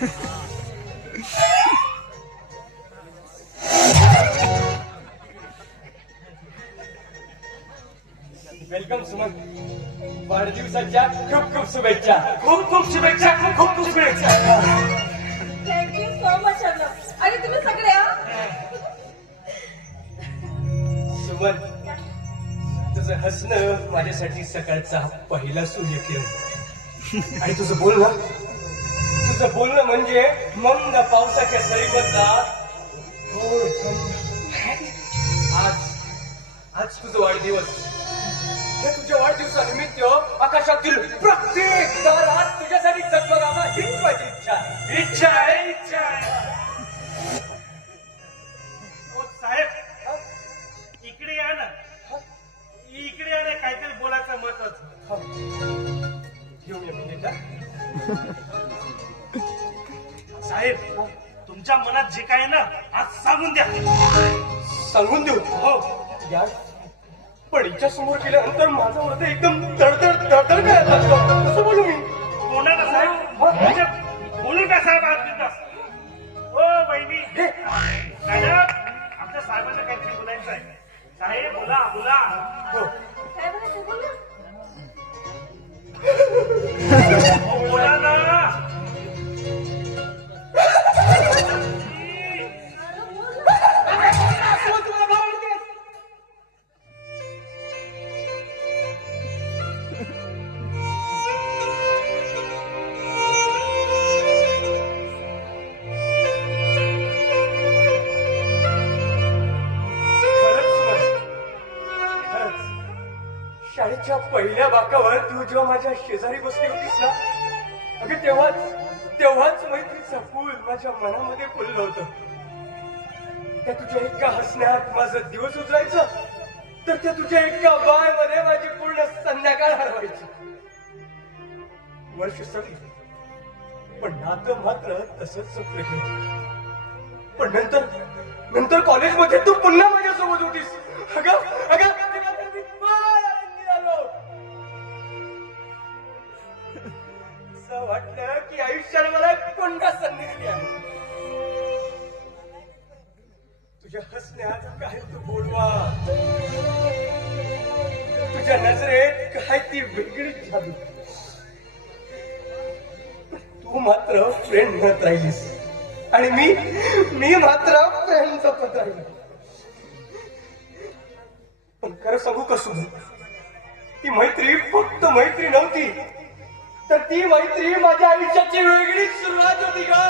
Welcome Suman, वाढदिवसाच्या खूप खूप शुभेच्छा. खूप खूप शुभेच्छा. खूप खूप खूप शुभेच्छा. थँक्यू सो मच अण्णा. आणि तुम्ही सगळे सुमन, तुझं हसणं माझ्यासाठी सकाळचा पहिला सूर्यकिरण. आणि तुझं बोलणं म्हणजे मंद पावसाच्या सरीमधला गोड थंड. आज तुझा वाढदिवस. या तुझ्या वाढदिवसानिमित्त आकाशातील प्रत्येक तारात तुझ्यासाठी जगमगावा हीच माझी इच्छा आहे. ओ साहेब, इकडे या ना. काहीतरी बोलायचं महत्वाचं. घेऊन ये मिनिटा. साहेब, तुमच्या मनात जे काय ना आज सांगून द्या. सांगून देऊ? हो यार, पण हिच्या समोर गेल्यानंतर माझं मत एकदम तडतड काय लागलं. कसं बोलू मी? बोला ना साहेब. बोलू का साहेब? आज बिंदास. ओ बहिणी, मॅडम, आमच्या साहेबांना काहीतरी बोलायचं आहे. साहेब बोला. हो. काय बोलायचं बोल ना. बोला ना. शाळेच्या पहिल्या बाकावर तू जेव्हा माझ्या शेजारी बसली होतीस ना, अगं तेव्हाच मैत्रीचं फूल माझ्या मनामध्ये फुललं होतं. त्या तुझ्या एका हसण्यात माझं दिवस उजळायचं, तर त्या तुझ्या एका बायमध्ये माझी पूर्ण संध्याकाळ हरवायची. वर्ष सगळी, पण नातं मात्र तसंच संपलं गेलं. पण नंतर कॉलेजमध्ये तू पुन्हा माझ्यासोबत होतीस. अगं असं वाटलं की आयुष्याला मला पुन्हा संधी दिली आहे. तुझ्या हसण्यात काय तू गोडवा, तुझ्या नजरेत काय ती वेगळी जादू. तू मात्र फ्रेंड म्हणत राहिलीस आणि मी मात्र फ्रेंड जपत राहिलो. पण खरं सांगू कसं, ती मैत्री फक्त मैत्री नव्हती, तर ती मैत्री माझ्या आयुष्याची वेगळीच सुरुवात होती का.